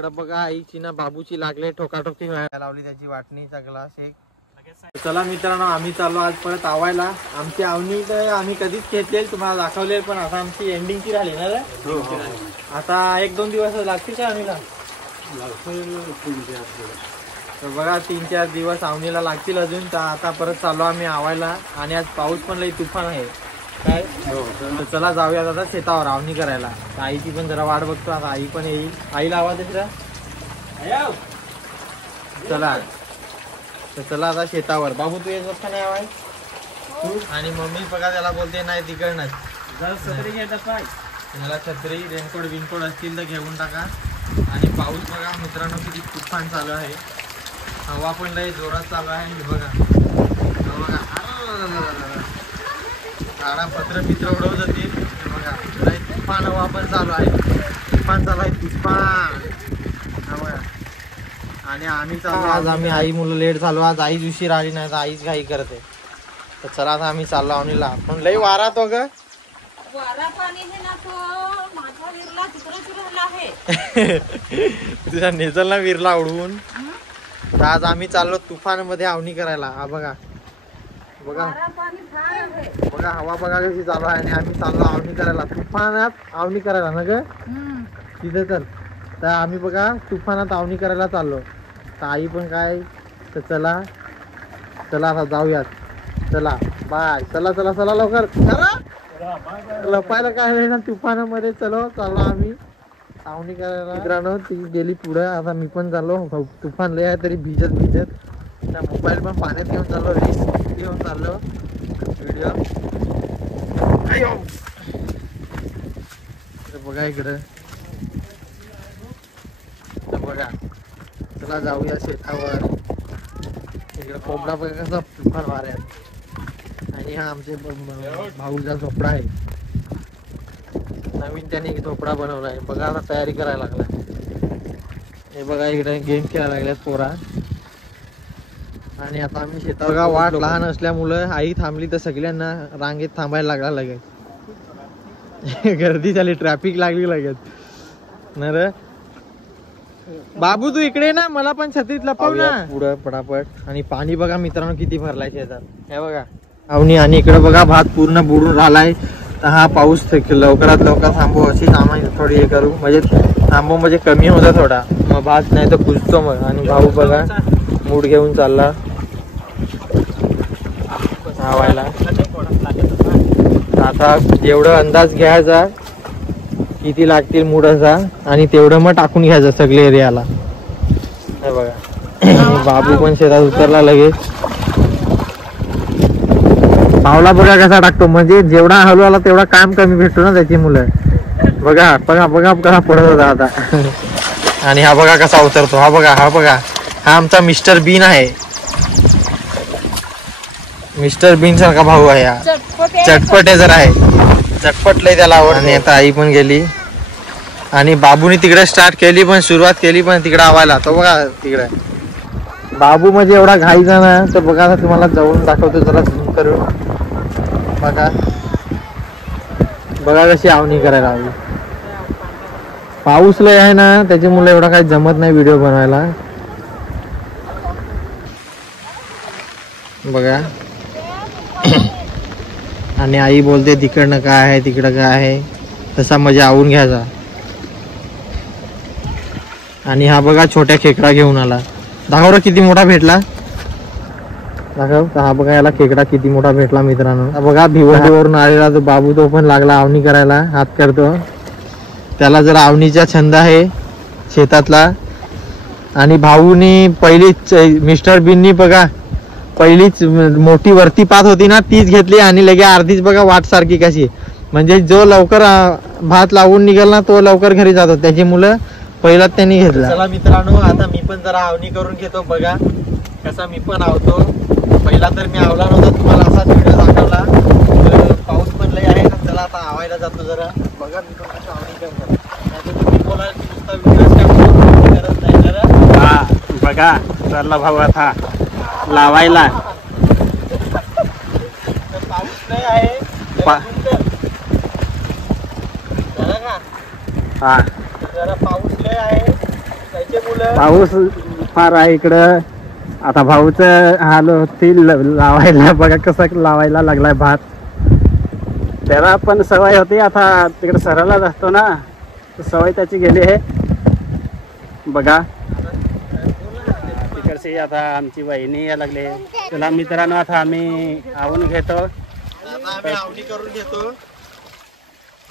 इकडे बघा आईची ना बाबूची लागले ठोकाठोकी व्हायला लावली त्याची वाटणीचा ग्लास एक. चला मित्रांनो आम्ही चाललो आज परत आवायला. आमची आवणी तर आम्ही कधीच घेतलेली तुम्हाला दाखवलेली पण आता आमची एंडिंगची राहिली ना रे. आता 1-2 दिवस लागतील का आवणीला? तर बघा 3-4 दिवस आवणीला लागतील अजून. तर आता परत चाललो आम्ही आवायला आणि आज पाऊस पण लई तुफान आहे काय. तर चला जाऊयात आता शेतावर आवणी करायला. आईची पण जरा वाट बघतो आता आई पण येईल. आईला आवाज येत चला. तर चला आता शेतावर. बाबू तू येत का नाही आवाज तू? आणि मम्मी बघा त्याला बोलते नाही तिकडनंच छत्री घेत मला छत्री रेनकोट बिनकोट असतील तर घेऊन टाका. आणि पाऊस बघा मित्रांनो किती तुफान चालू आहे. हवा पण लई जोरात चालू आहे. हे बघा झाडा पत्र पित्र उडवत जातील. हे बघा लई तुफान हवा पण चालू आहे. तुफान चालू आहे तुफान. आणि आम्ही चालू आज आम्ही आई मुलं लेट झालो. आज आईच उशीर आली नाही तर आईच घाई करते. तर चला आता आम्ही चाललो आवणीला. पण लई वारा तो ग तुझ्या नेजलला विरला उडवून. तर आज आम्ही चाललो तुफान मध्ये आवणी करायला. हा बघा बघा बघा हवा बघा कशी चालू आहे. आणि आम्ही चाललो आवणी करायला तुफानात आवणी करायला ना ग तिथे. तर आम्ही बघा तुफानात आवणी करायला चाललो. तर आई पण काय. तर चला चला आता जाऊयात. चला बाय. चला चला चला लवकर लपायला काय नाही ना तुफानामध्ये. चलो चाललो आम्ही आवणी करायला. मित्रांनो ती गेली पुढे. आता मी पण चाललो. तुफान लय आहे तरी भिजत भिजत. त्या मोबाईल पण पाण्यात घेऊन चाललो. रिस्क घेऊन चाललो व्हिडिओ. बघा इकडं बघा. चला जाऊया शेतावर. इकडे कोंबडा बघा कसा तुफान वाऱ्यात. आणि हा आमचे भाऊचा झोपडा आहे. नवीन त्याने झोपडा बनवला आहे. बघा आता तयारी करायला लागला. हे बघा इकडे गेम खेळायला लागल्यात पोरा. आणि आता आम्ही शेतावर बघा वाट लहान असल्यामुळं आई थांबली तर सगळ्यांना रांगेत थांबायला लागला लगेच. गर्दी झाली ट्रॅफिक लागली लगेच ना रे. बाबू तू इकडे ना मला पण छत्रीत लपव ना पुढं पटापट. आणि पाणी बघा मित्रांनो किती भरलाय शेतात. हे बघा आवणी. आणि इकडे बघा भात पूर्ण बुडून राहिलाय. तर हा पाऊस लवकरात लवकर थांबव अशी आम्ही थोडी हे करू. म्हणजे थांबव म्हणजे कमी होता थोडा मग भात नाही तर कुजतो मग. आणि भाऊ बघा मूड घेऊन चालला आवायला. आता एवढं अंदाज घ्यायचा किती लागतील मुडाचा आणि तेवढं मग टाकून घ्यायचं सगळे एरियाला. हे बघा बाबू पण शेतात उतरला लगेच. पावला बघा कसा टाकतो. म्हणजे जेवढा हलवाला तेवढा काम कमी भेटतो ना त्याची मुलं. बघा बघा बघा कसा पडत होता आता. आणि हा बघा कसा उतरतो. हा बघा हा बघा हा आमचा मिस्टर बीन आहे. मिस्टर बीन सारखा भाऊ आहे हा. चटपट आहे जरा आहे. चटपट लय त्याला आवड. आणि आता आई पण गेली. आणि बाबूने तिकडे स्टार्ट केली पण सुरुवात केली पण तिकडे आवायला. तो बघा तिकडे बाबू म्हणजे एवढा घाईचा ना. तर बघा आता तुम्हाला जवळून दाखवतो जरा झूम करून. बघा बघा कशी आवणी करायला हवी. पाऊस लय आहे ना त्याच्यामुळे एवढा काही जमत नाही व्हिडिओ बनवायला. बघा आणि आई बोलते तिकडनं काय आहे तिकडं काय आहे. तसा मजा आवून घ्यायचा. आणि हा बघा छोट्या खेकडा घेऊन आला. दाखव किती मोठा भेटला. दाखव. हा बघा याला खेकडा किती मोठा भेटला मित्रांनो. बघा भिवंडीवरून आलेला तो बाबू. तो पण लागला आवणी करायला. हात करतो. त्याला जर आवणीचा छंद आहे शेतातला. आणि भाऊनी पहिलीच मिस्टर बीननी बघा पहिलीच मोठी वरती पात होती ना तीच घेतली. आणि लगे अर्धीच बघा वाट सारखी कशी. म्हणजे जो लवकर भात लावून निघाल ना तो लवकर घरी जातो. त्याची मुलं पहिलाच त्यांनी घेतला. चला मित्रांनो आता मी पण जरा आवणी करून घेतो. बघा कसा मी पण आवतो. पहिला तर मी आवला नव्हता तुम्हाला असाच व्हिडिओ दाखवला. पाऊस पण लय आहे ना. चला आता आवायला जातो जरा. बघा मी पण कसं आवणी करतो. नाहीतर तुम्ही बोलाल की नुसता व्हिडिओ करत नाही जरा. हा बघा चालला भाऊ आता लावायला. पाऊस नाही आहे हा जरा पाऊस लय आहे. पाऊस फार आहे इकडं. आता भाऊच हाल होतील लावायला. बघा कसं लावायला लागलाय भात. त्याला पण सवय होती, आता तिकडे सरळलाच असतो ना, सवय त्याची गेली आहे. बघा तिकडची आता आमची वहिनी या लागले. चला मित्रांनो, आता आम्ही आवून घेतो. आम्ही आवडी करून घेतो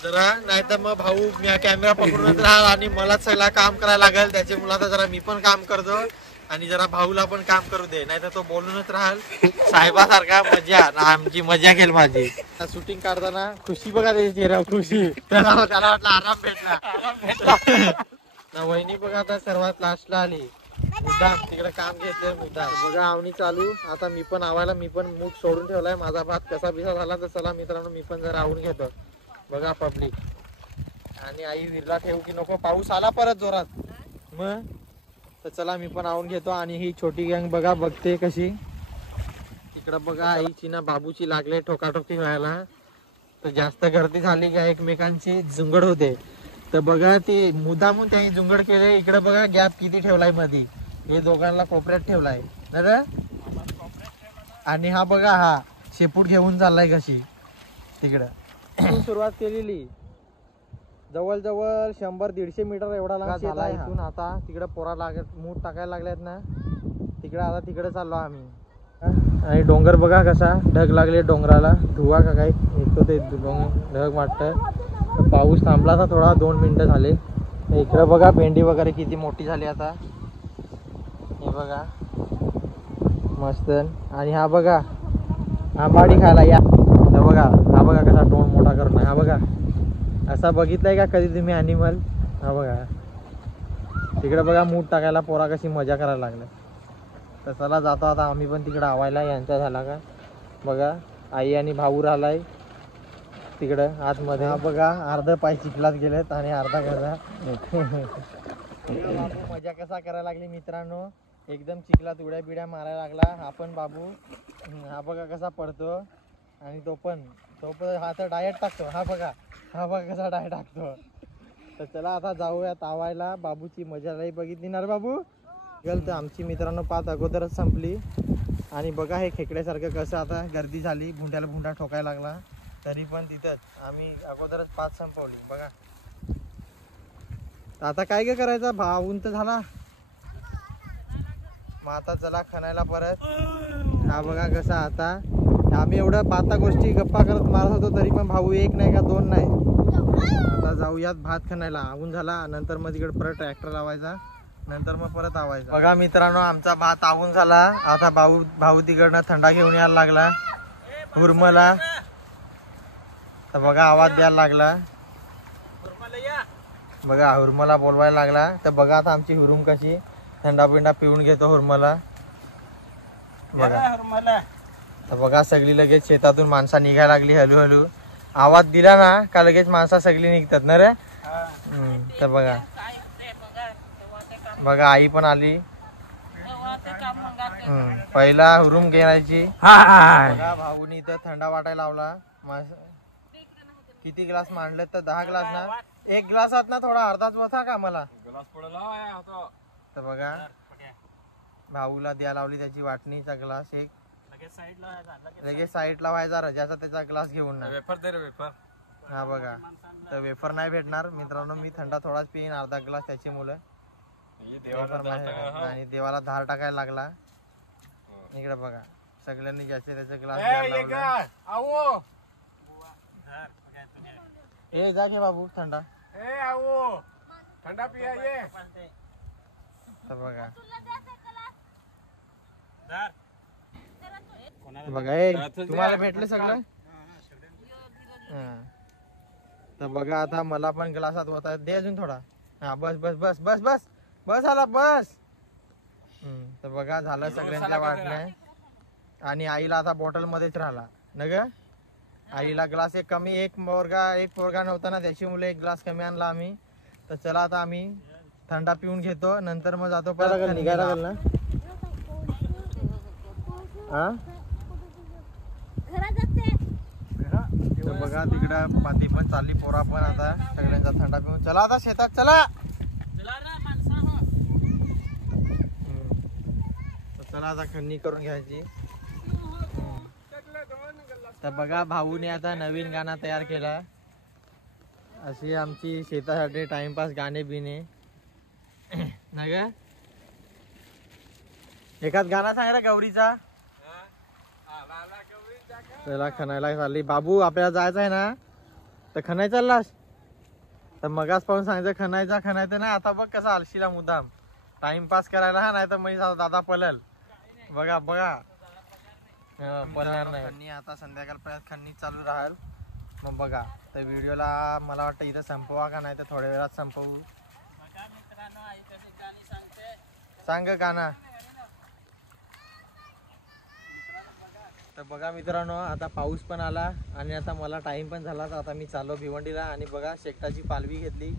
जरा, नाही तर मग भाऊ कॅमेरा पकडूनच राहाल आणि मलाच सगळं काम करायला लागेल. त्याच्या मुलाचा जरा मी पण काम करतो आणि जरा भाऊला पण काम करू दे, नाही तर तो बोलूनच राहाल साहेबासारखा. मजा आमची मजा केली माझी. शूटिंग काढताना खुशी बघा त्याची चेहरा, खुशी. त्याला वाटलं आराम भेटला. वहिनी बघा आता सर्वात लास्टला आली. मुद्दाम तिकडे काम घेतलंय मुद्दाम. बघा आवणी चालू. आता मी पण आवायला, मी पण मूग सोडून ठेवलाय. माझा भात कसा बिसा झाला तर चला मित्रांनो मी पण जरा आवून घेतो. बघा पब्लिक. आणि आई विरला ठेवू की नको, पाऊस आला परत जोरात मग. तर चला मी पण आवून घेतो. आणि ही छोटी गँग बघा बघते कशी. तिकडं बघा आईची ना बाबूची लागले ठोकाठोकी व्हायला. तर जास्त गर्दी झाली का एकमेकांची जुंगड होते. तर बघा ती मुद्दामून त्यांनी जुंगड केले. इकडे बघा गॅप किती ठेवलाय मध्ये, हे दोघांना कोपऱ्यात ठेवलाय ना. आणि हा बघा हा शेपूट घेऊन चाललाय कशी तिकडं. सुरुवात केलेली जवळ 100-150 मीटर एवढा लांब झाला इथून. आता तिकडे पोरा लागत मूठ टाकायला लागल्यात ना तिकडे. आता तिकडे चाललो आम्ही. आणि डोंगर बघा कसा ढग लागले डोंगराला. धुवा का काही निघतो ते ढग वाटतं. पाऊस थांबला था थोडा, 2 मिनिटं झाले. इकडे बघा भेंडी वगैरे किती मोठी झाली आता. हे बघा मस्त. आणि हा बघा आंबाडी खायला या. तर बघा हा बघा कसा तोंड मोठा करून. हा बघा असा बघितलाय का कधी तुम्ही ॲनिमल. हा बघा तिकडे बघा मूठ टाकायला पोरा कशी मजा करायला लागलं. तर चला जातो आता आम्ही पण तिकडे आवायला. यांचा झाला का बघा. आई आणि भाऊ राहिलाय तिकडं आतमध्ये. हा बघा अर्ध पाय चिखलात गेलेत आणि अर्धा कसा मजा कसा करायला लागली मित्रांनो. एकदम चिखलात उड्या बिड्या मारायला लागला हा पण बाबू. हा बघा कसा पडतो. आणि तो पण हा तर डायट टाकतो. हा बघा कसा डायट टाकतो. तर चला आता जाऊयात आवायला. बाबूची मजा लई बघितली ना रे बाबू. तर आमची मित्रांनो 5 अगोदरच संपली. आणि बघा हे खेकड्यासारखं कसं आता गर्दी झाली. भुंड्याला भुंडा ठोकायला लागला. तरी पण तिथंच आम्ही अगोदरच 5 संपवली बघा. आता काय काय करायचं भाऊन तर झाला. मग आता चला खणायला परत. हा बघा कसा आता आम्ही एवढ्या बाता गोष्टी गप्पा करत मारत होतो तरी पण भाऊ 1 नाही का 2 नाही. आता जाऊयात भात खणायला. आवून झाला नंतर मग तिकडे परत ट्रॅक्टर लावायचा, नंतर मग परत आवायचा. बघा मित्रांनो आमचा भात आवून झाला. आता भाऊ तिकडनं थंडा घेऊन यायला लागला हुरमला. तर बघा आवाज द्यायला लागला. बघा हुरमला बोलवायला लागला. तर बघा आता आमची हुरुम कशी थंडा पिंडा पिऊन घेतो हुरमला बघा. तर बघा सगळी लगेच शेतातून माणसा निघायला लागली हळूहळू. आवाज दिला ना का लगेच माणसा सगळी निघतात ना रे. तर बघा आई पण आली. पहिला हुरूम घेण्याची. भाऊनी इथं थंडा वाटायला लावला. किती ग्लास मांडले तर 10 ग्लास ना. 1 ग्लासात ना थोडा अर्धाच होता का मला. तर बघा भाऊला द्या लावली त्याची वाटणीचा ग्लास. एक लगेच साईड ला व्हायचा रजाचा त्याचा ग्लास घेऊन ना. वेफर. हा बघा तर वेफर नाही भेटणार मित्रांनो. मी थंडा थोडाच पिईन अर्धा ग्लास त्याची मुलं. आणि देवाला धार टाकायला लागला. इकडे बघा सगळ्यांनी ज्याचे त्याचे ग्लास ए जा घे बाबू थंडा. थंडा पिया ये. तर बघा तुम्हाला भेटले सगळं. तर बघा आता मला पण ग्लासात होता दे अजून थोडा. हा बस बस बस बस बस बस आला बस. तर बघा झालं सगळ्यांच्या वाटल्या. आणि आईला आता बॉटल मध्येच राहिला न ग. आईला ग्लास एक कमी. एक पोरगा नव्हता ना त्याची मुले 1 ग्लास कमी आणला आम्ही. तर चला आता आम्ही थंडा पिऊन घेतो नंतर मग जातो परत निघायला लागेल ना. हा तर बघा तिकडं पाती पण चालली पोरा पण आता सगळ्यांचा थंडा पिऊन. चला आता शेतात चला. चला आता खन्नी करून घ्यायची. तर बघा भाऊने आता नवीन गाणं तयार केला. अशी आमची शेतासाठी टाइमपास गाणे बिणे नाही का. एखाद गाणं सांग रे गौरीचा. चला खणायला चालली. बाबू आपल्याला जायचं आहे ना तर खणाय चाललास तर मगाच पाहून सांगायचं खणायचं ना. आता बघ कसा आलशीला मुद्दाम टाइमपास करायला. हा नाही तर म्हणजे दादा पलल. बघा पलणार नाही. आता संध्याकाळपर्यंत खन्नी चालू राहील. मग बघा तर व्हिडिओला मला वाटतं इथं संपवा का नाही तर थोड्या वेळात संपवू. सांग गाणं. तर बघा मित्रांनो आता पाऊस पण आला आणि आता मला टाइम पण झाला. तर आता मी चाललो भिवंडीला. आणि बघा शेकटाची पालवी घेतली.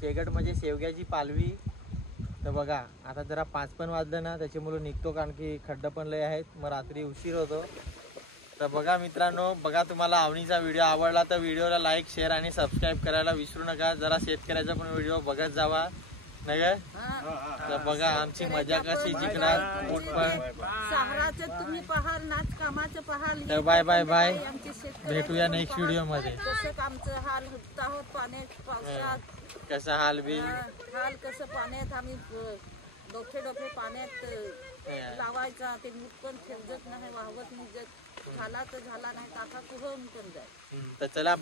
शेगट म्हणजे शेवग्याची पालवी. तर बघा आता जरा 5 पण वाजलं ना त्याच्यामुळे निघतो कारण की खड्डा पण लय आहेत. मग रात्री उशीर होतो. तर बघा मित्रांनो बघा तुम्हाला आवणीचा व्हिडिओ आवडला तर व्हिडिओला लाईक शेअर आणि सबस्क्राईब करायला विसरू नका. जरा शेतकऱ्याचा पण व्हिडिओ बघत जावा नाही का. तर बघा आमची मजा कशी जिंकणार. तुम्ही पाहाल नाच कामाचं पाहाल. तर बाय भेटूया नेक्स्ट व्हिडिओ मध्ये. कसं आमचं हाल होता होत पाण्यात पावसात कसं हाल कसं पाण्यात आम्ही डोके पाण्यात लावायचा. ते मूठ पण खेळत नाही वाहवत निघत. झाला तर झाला नाही टाका कुहून पण जाय. तर चला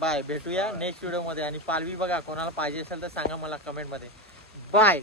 बाय भेटूया नेक्स्ट व्हिडिओ मध्ये. आणि पालवी बघा कोणाला पाहिजे असेल तर सांगा मला कमेंट मध्ये. बाय.